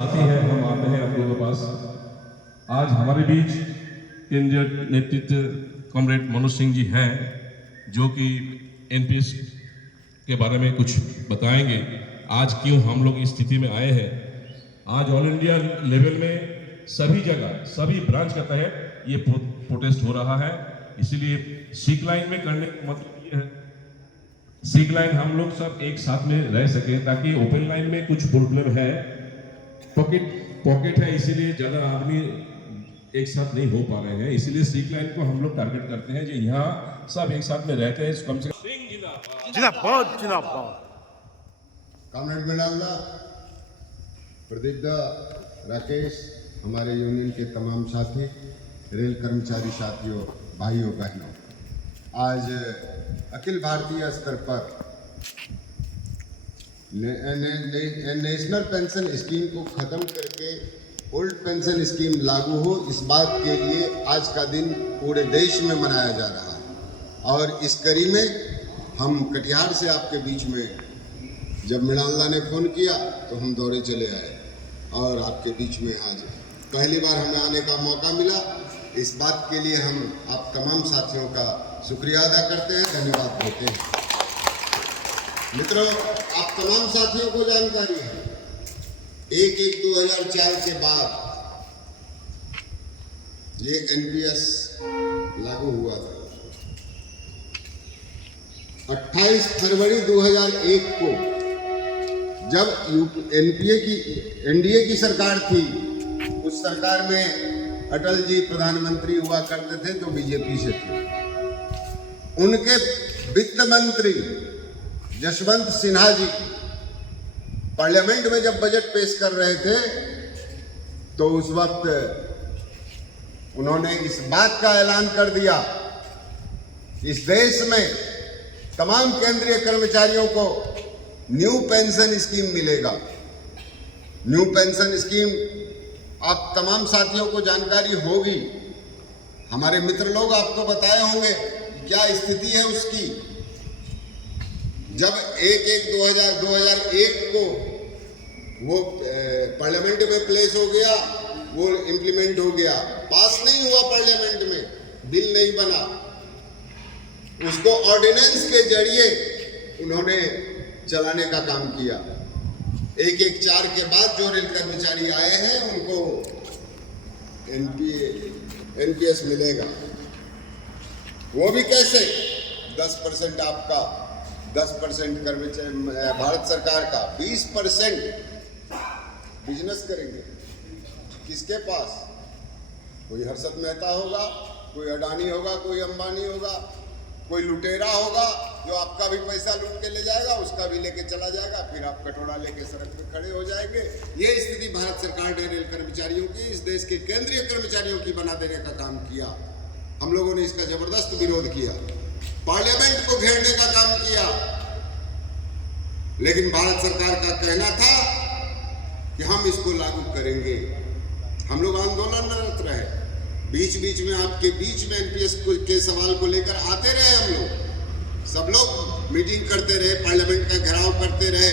आती है हम आते हैं आप लोगों के पास। आज हमारे बीच केंद्रीय नेतृत्व कॉमरेड मनोज सिंह जी हैं, जो कि एनपीएस के बारे में कुछ बताएंगे। आज क्यों हम लोग इस स्थिति में आए हैं। आज ऑल इंडिया लेवल में सभी जगह सभी ब्रांच के तहत ये प्रोटेस्ट हो रहा है। इसीलिए सिक लाइन में करने का मतलब ये है, सिक लाइन हम लोग सब एक साथ में रह सकें, ताकि ओपन लाइन में कुछ प्रॉब्लम है, पॉकेट है, इसीलिए ज्यादा आदमी एक साथ नहीं हो पा रहे हैं। इसीलिए सिक लाइन को हम लोग टारगेट करते हैं, जो यहाँ सब एक साथ में रहते हैं। कम से कम जिंदाबाद कॉमरेड मृणाला, प्रदीप दा, राकेश, हमारे यूनियन के तमाम साथी, रेल कर्मचारी साथियों, भाइयों बहनों, आज अखिल भारतीय स्तर पर नेशनल पेंशन स्कीम को खत्म करके ओल्ड पेंशन स्कीम लागू हो, इस बात के लिए आज का दिन पूरे देश में मनाया जा रहा है। और इस कड़ी में हम कटिहार से आपके बीच में, जब मृणाला ने फ़ोन किया तो हम दौड़े चले आए और आपके बीच में आज पहली बार हमें आने का मौका मिला। इस बात के लिए हम आप तमाम साथियों का शुक्रिया अदा करते हैं, धन्यवाद देते हैं। मित्रों, आप तमाम साथियों को जानकारी है, 1/1/2004 के बाद ये एनपीएस लागू हुआ था। 28 फरवरी 2001 को जब एनडीए की सरकार थी, उस सरकार में अटल जी प्रधानमंत्री हुआ करते थे, तो बीजेपी से थे। उनके वित्त मंत्री जसवंत सिन्हा जी पार्लियामेंट में जब बजट पेश कर रहे थे, तो उस वक्त उन्होंने इस बात का ऐलान कर दिया, इस देश में तमाम केंद्रीय कर्मचारियों को न्यू पेंशन स्कीम मिलेगा। न्यू पेंशन स्कीम आप तमाम साथियों को जानकारी होगी। हमारे मित्र लोग आपको बताए होंगे क्या स्थिति है उसकी। जब 1/1/2001 को वो पार्लियामेंट में प्लेस हो गया, वो इम्प्लीमेंट हो गया, पास नहीं हुआ पार्लियामेंट में, बिल नहीं बना, उसको ऑर्डिनेंस के जरिए उन्होंने चलाने का काम किया। 1/1/4 के बाद जो रेल कर्मचारी आए हैं उनको एनपीएस मिलेगा। वो भी कैसे? 10% आपका, 10% कर्मचारी भारत सरकार का, 20% बिजनेस करेंगे। किसके पास? कोई हर्षद मेहता होगा, कोई अडानी होगा, कोई अंबानी होगा, कोई लुटेरा होगा जो आपका भी पैसा लूट के ले जाएगा, उसका भी लेके चला जाएगा, फिर आप कटोरा लेके सड़क पे खड़े हो जाएंगे। ये स्थिति भारत सरकार ने रेल कर्मचारियों की, इस देश के केंद्रीय कर्मचारियों की बना देने का काम किया। हम लोगों ने इसका जबरदस्त विरोध किया, पार्लियामेंट को घेरने का काम किया, लेकिन भारत सरकार का कहना था कि हम इसको लागू करेंगे। हम लोग आंदोलनरत रहे, बीच बीच में आपके बीच में एनपीएस के सवाल को लेकर आते रहे। हम लोग सब लोग मीटिंग करते रहे, पार्लियामेंट का घेराव करते रहे।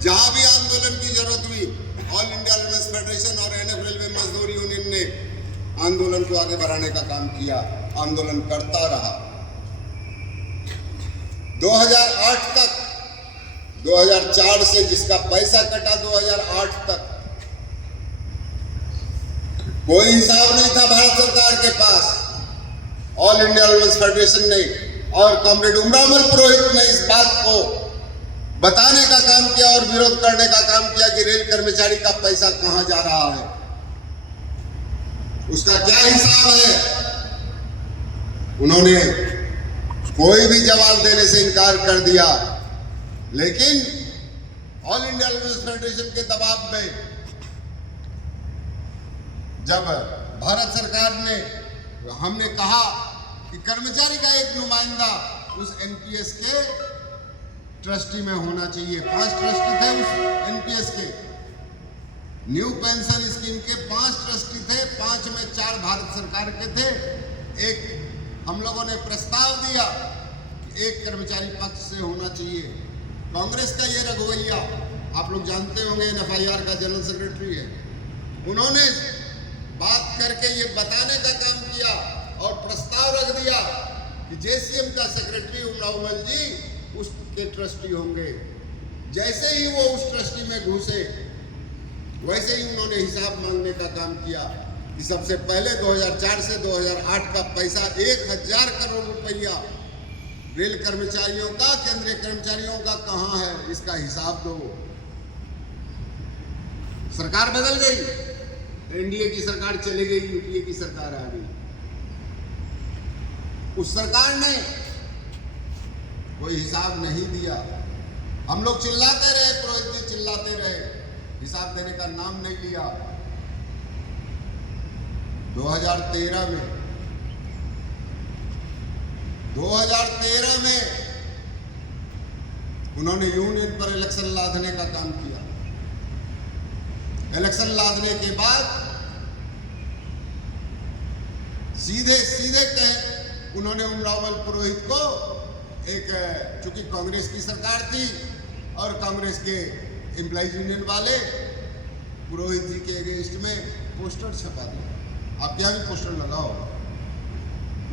जहां भी आंदोलन की जरूरत हुई, ऑल इंडिया रेलवे फेडरेशन और एनएफ रेलवे मजदूर यूनियन ने आंदोलन को आगे बढ़ाने का काम किया, आंदोलन करता रहा। 2008 तक, 2004 से जिसका पैसा कटा 2008 तक कोई हिसाब नहीं था भारत सरकार के पास। ऑल इंडिया रेलवे फेडरेशन ने और कॉमरेड उमरामल पुरोहित ने इस बात को बताने का काम किया और विरोध करने का काम किया कि रेल कर्मचारी का पैसा कहां जा रहा है, उसका क्या हिसाब है। उन्होंने कोई भी जवाब देने से इनकार कर दिया, लेकिन ऑल इंडिया रेलवे फेडरेशन के दबाव में जब भारत सरकार ने, हमने कहा कि कर्मचारी का एक नुमाइंदा उस एनपीएस के ट्रस्टी में होना चाहिए। 5 ट्रस्टी थे उस एनपीएस के, न्यू पेंशन स्कीम के 5 ट्रस्टी थे, 5 में 4 भारत सरकार के थे। एक हम लोगों ने प्रस्ताव दिया कि एक कर्मचारी पक्ष से होना चाहिए। कांग्रेस का ये रघुवैया, आप लोग जानते होंगे, एनएफआईआर का जनरल सेक्रेटरी है, उन्होंने बात करके ये बताने का काम किया और प्रस्ताव रख दिया कि जेसीएम का सेक्रेटरी उमराव जी उसके ट्रस्टी होंगे। जैसे ही वो उस ट्रस्टी में घुसे वैसे ही उन्होंने हिसाब मांगने का काम किया कि सबसे पहले 2004 से 2008 का पैसा 1000 करोड़ रुपया रेल कर्मचारियों का, केंद्रीय कर्मचारियों का कहां है, इसका हिसाब दो। सरकार बदल गई, एनडीए की सरकार चली गई, यूपीए की सरकार आ गई। उस सरकार ने कोई हिसाब नहीं दिया। हम लोग चिल्लाते रहे, पुरोहित जी चिल्लाते रहे, हिसाब देने का नाम नहीं लिया। 2013 में उन्होंने यूनियन पर इलेक्शन लादने का काम किया। इलेक्शन लादने के बाद सीधे उन्होंने उमराव पुरोहित को एक, चूंकि कांग्रेस की सरकार थी और कांग्रेस के एम्प्लॉइज यूनियन वाले पुरोहित जी के अगेंस्ट में पोस्टर छपा दिया। आप क्या भी पोस्टर लगाओ,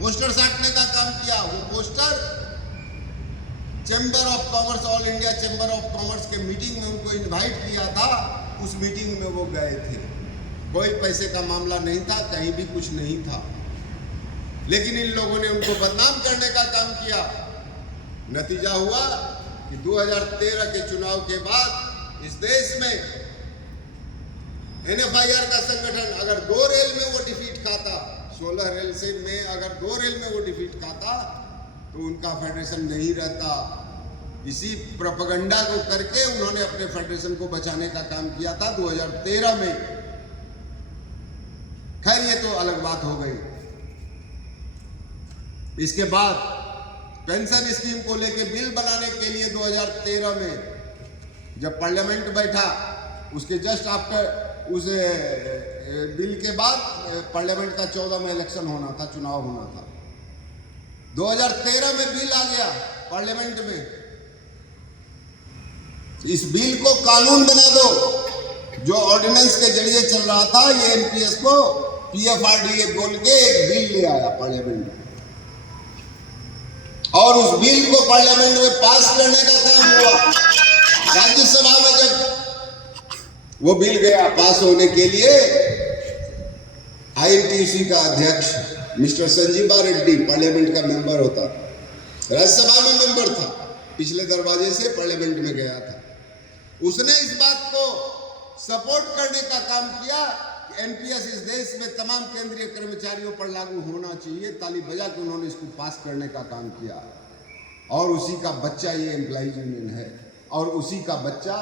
पोस्टर साटने का काम किया। वो poster chamber of commerce, all India chamber of commerce के मीटिंग में उनको इनवाइट किया था, उस मीटिंग में वो गए थे। कोई पैसे का मामला नहीं था, कहीं भी कुछ नहीं था, लेकिन इन लोगों ने उनको बदनाम करने का काम किया। नतीजा हुआ कि 2013 के चुनाव के बाद इस देश में एनएफआईआर का संगठन अगर 2 रेल में वो डिफीट खाता, 16 रेल से में अगर 2 रेल में वो डिफीट खाता तो उनका फेडरेशन नहीं रहता। इसी प्रोपेगेंडा को करके उन्होंने अपने फेडरेशन को बचाने का काम किया था 2013 में। खैर ये तो अलग बात हो गई। इसके बाद पेंशन स्कीम को लेके बिल बनाने के लिए 2013 में जब पार्लियामेंट बैठा, उसके जस्ट आफ्टर उस बिल के बाद पार्लियामेंट का 14 में इलेक्शन होना था, चुनाव होना था। 2013 में बिल आ गया पार्लियामेंट में। इस बिल को कानून बना दो। जो ऑर्डिनेंस के जरिए चल रहा था, ये एनपीएस को पीएफआरडीए बोल के एक बिल ले आया पार्लियामेंट में, और उस बिल को पार्लियामेंट में पास करने का काम हुआ। राज्यसभा में जब वो बिल गया पास होने के लिए, आईएनटीयूसी का अध्यक्ष मिस्टर संजीवा रेड्डी पार्लियामेंट का मेंबर होता, राज्यसभा में मेंबर था, पिछले दरवाजे से पार्लियामेंट में गया था। उसने इस बात को सपोर्ट करने का काम किया कि एनपीएस इस देश में तमाम केंद्रीय कर्मचारियों पर लागू होना चाहिए। ताली बजा के उन्होंने इसको पास करने का काम किया, और उसी का बच्चा ये एम्प्लॉइज यूनियन है, और उसी का बच्चा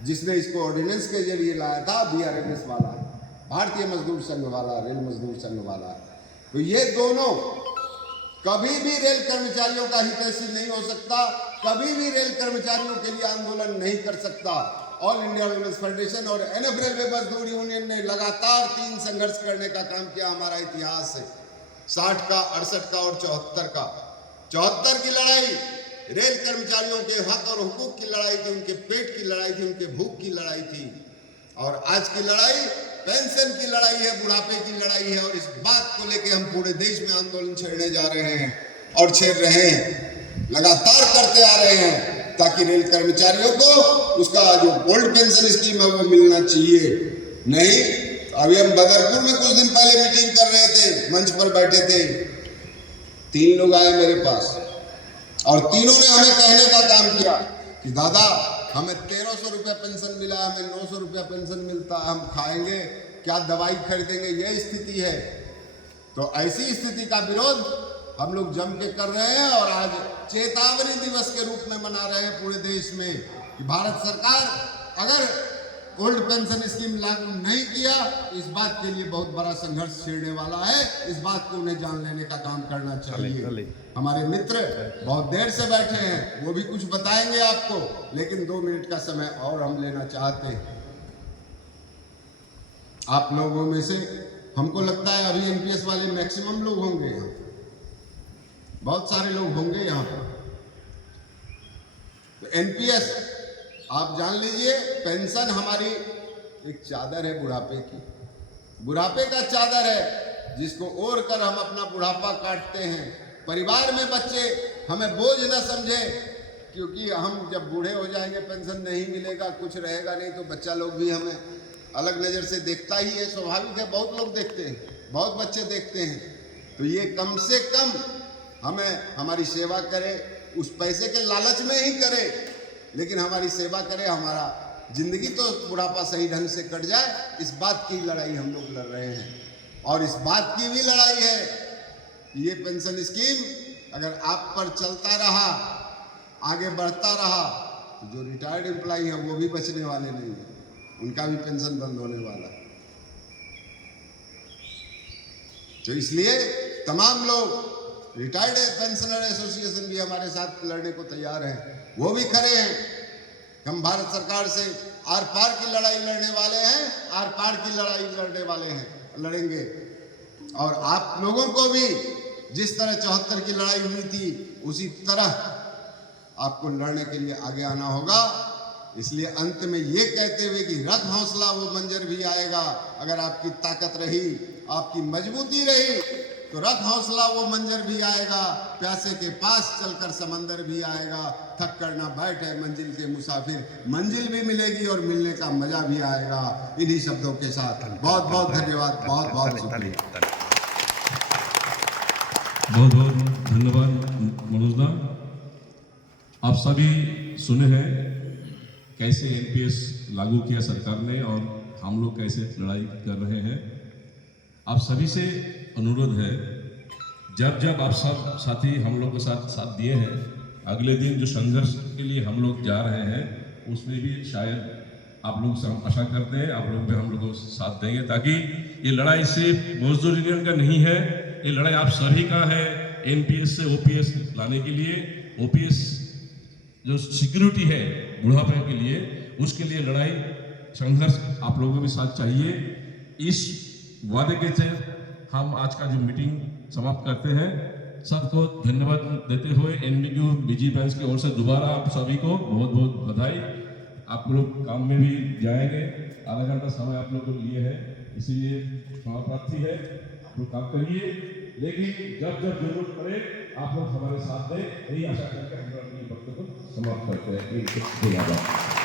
जिसने इसको ऑर्डिनेंस के जरिए लाया था बीआरएमएस वाला, भारतीय मजदूर संघ वाला, रेल मजदूर संघ वाला। तो ये दोनों कभी भी रेल कर्मचारियों का हितैषी नहीं हो सकता, कभी भी रेल कर्मचारियों के लिए आंदोलन नहीं कर सकता। ऑल इंडिया वेमेंस फेडरेशन और एनएफ रेलवे मजदूर यूनियन ने लगातार 3 संघर्ष करने का काम किया। हमारा इतिहास है 60 का, 68 का और 74 का। 74 की लड़ाई रेल कर्मचारियों के हक और हुकूक की लड़ाई थी, उनके पेट की लड़ाई थी, उनके भूख की लड़ाई थी। और आज की लड़ाई पेंशन की लड़ाई है, बुढ़ापे की लड़ाई है। और इस बात को लेकर हम पूरे देश में आंदोलन छेड़ने जा रहे हैं और छेड़ रहे हैं, लगातार करते आ रहे हैं, ताकि रेल कर्मचारियों को उसका जो ओल्ड पेंशन स्कीम है वो मिलना चाहिए। नहीं, अभी हम बदरपुर में कुछ दिन पहले मीटिंग कर रहे थे, मंच पर बैठे थे, 3 लोग आए मेरे पास, और तीनों ने हमें कहने का काम किया कि दादा हमें 1300 रुपया पेंशन मिला, हमें 900 रुपया पेंशन मिलता, हम खाएंगे क्या, दवाई खरीदेंगे, यह स्थिति है। तो ऐसी स्थिति का विरोध हम लोग जम के कर रहे हैं, और आज चेतावनी दिवस के रूप में मना रहे हैं पूरे देश में कि भारत सरकार अगर ओल्ड पेंशन स्कीम लागू नहीं किया, इस बात के लिए बहुत बड़ा संघर्ष छेड़ने वाला है। इस बात को उन्हें जान लेने का काम करना चाहिए। हमारे मित्र बहुत देर से बैठे हैं, वो भी कुछ बताएंगे आपको, लेकिन 2 मिनट का समय और हम लेना चाहते हैं। आप लोगों में से हमको लगता है अभी एनपीएस वाले मैक्सिमम लोग होंगे यहाँ, बहुत सारे लोग होंगे यहाँ पर। तो एनपीएस आप जान लीजिए, पेंशन हमारी एक चादर है बुढ़ापे की, बुढ़ापे का चादर है जिसको ओढ़ कर हम अपना बुढ़ापा काटते हैं। परिवार में बच्चे हमें बोझ न समझे, क्योंकि हम जब बूढ़े हो जाएंगे पेंशन नहीं मिलेगा, कुछ रहेगा नहीं, तो बच्चा लोग भी हमें अलग नज़र से देखता ही है, स्वाभाविक है। बहुत लोग देखते हैं, बहुत बच्चे देखते हैं। तो ये कम से कम हमें हमारी सेवा करे, उस पैसे के लालच में ही करे, लेकिन हमारी सेवा करे, हमारा जिंदगी तो बुढ़ापा सही ढंग से कट जाए, इस बात की लड़ाई हम लोग लड़ रहे हैं। और इस बात की भी लड़ाई है कि ये पेंशन स्कीम अगर आप पर चलता रहा, आगे बढ़ता रहा, तो जो रिटायर्ड एम्प्लॉई हैं वो भी बचने वाले नहीं हैं, उनका भी पेंशन बंद होने वाला है। तो इसलिए तमाम लोग, रिटायर्ड पेंशनर एसोसिएशन भी हमारे साथ लड़ने को तैयार हैं, वो भी खड़े हैं। हम भारत सरकार से आर पार की लड़ाई लड़ने वाले हैं, आर पार की लड़ाई लड़ने वाले हैं, लड़ेंगे। और आप लोगों को भी जिस तरह 74 की लड़ाई हुई थी, उसी तरह आपको लड़ने के लिए आगे आना होगा। इसलिए अंत में ये कहते हुए कि रख हौसला वो मंजर भी आएगा, अगर आपकी ताकत रही, आपकी मजबूती रही, तो रख हौसला वो मंजर भी आएगा, प्यासे के पास चलकर समंदर भी आएगा, थक कर ना बैठे मंजिल के मुसाफिर, मंजिल भी मिलेगी और मिलने का मजा भी आएगा। इन्हीं शब्दों के साथ बहुत बहुत धन्यवाद, बहुत बहुत शुक्रिया। बहुत बहुत धन्यवाद मनोज दा। आप सभी सुने हैं कैसे एनपीएस लागू किया सरकार ने और हम लोग कैसे लड़ाई कर रहे हैं। आप सभी से अनुरोध है, जब जब आप सब साथी हम लोग के साथ दिए हैं, अगले दिन जो संघर्ष के लिए हम लोग जा रहे हैं, उसमें भी शायद आप लोग से हम आशा करते हैं आप लोग भी हम लोगों को साथ देंगे, ताकि ये लड़ाई सिर्फ मजदूर यूनियन का नहीं है, ये लड़ाई आप सभी का है। एनपीएस से ओपीएस लाने के लिए, ओपीएस जो सिक्योरिटी है बुढ़ापे के लिए, उसके लिए लड़ाई संघर्ष आप लोगों के साथ चाहिए। इस वादे के तहत हम आज का जो मीटिंग समाप्त करते हैं। सबको धन्यवाद देते हुए एनबीक्यू बीजी बेंच की ओर से दोबारा आप सभी को बहुत बहुत बधाई। आप लोग काम में भी जाएंगे, आधा घंटा समय आप लोग को लिए है, इसीलिए क्षमा प्रार्थी है, आप लोग काम करिए, लेकिन जब जब जरूरत पड़े आप लोग हमारे साथ दें, यही आशा करके हम अपनी वक्त को समाप्त करते हैं।